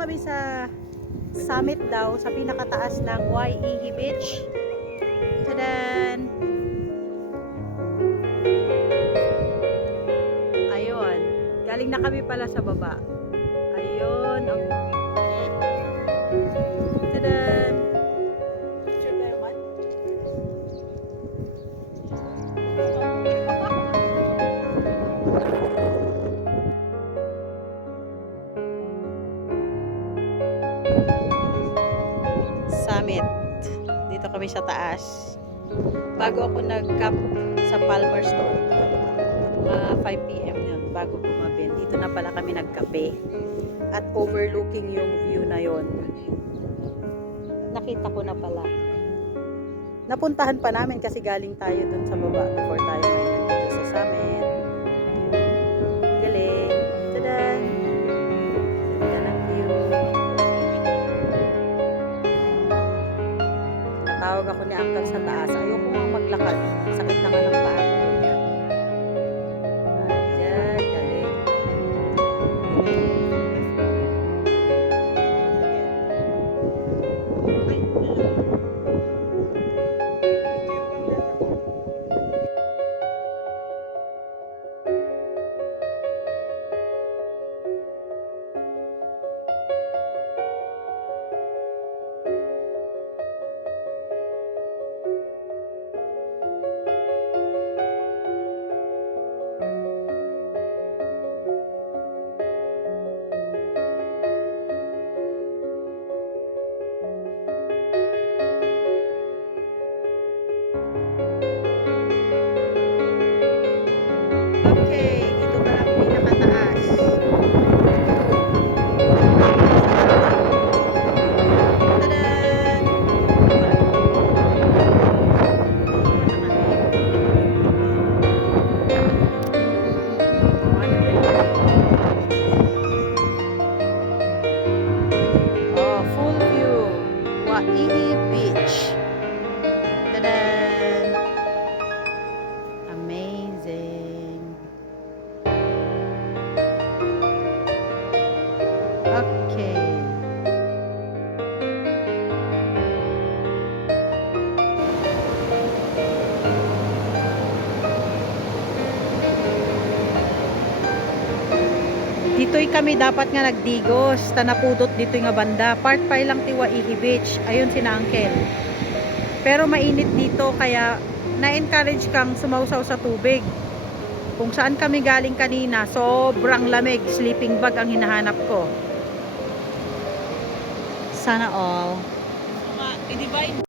kami sa summit daw, sa pinakataas ng Waiihi Beach. Tadan! Ayun. Galing na kami pala sa baba. Ayun. Tadan! Picture tayo man? Summit. Dito kami sa taas. Bago ako nag-camp sa Palmerston, 5 PM yun, bago bumabin. Dito na pala kami nagkape. At overlooking yung view na yon. Nakita ko na pala. Napuntahan pa namin kasi galing tayo dun sa baba before tayo ngayon nandito sa summit. Galing. Tadan! Ganda ng view. Natawag ako ni Uncle sa taas. Ayoko nga maglakad. Sakit na nga ng paa ko. Ayan, galing. Okay, dito pa lang pinakataas. Tadan! Oh, full view. Waiihi Beach. Tadan! Amazing. Okay. Dito'y kami dapat nga nagdigos, tanapudot dito nga banda. Part 5 lang ti Waiihi Beach. Ayun sina Uncle. Pero mainit dito kaya na-encourage kang sumausaw sa tubig. Kung saan kami galing kanina, sobrang lamig. Sleeping bag ang hinahanap ko. Sana all.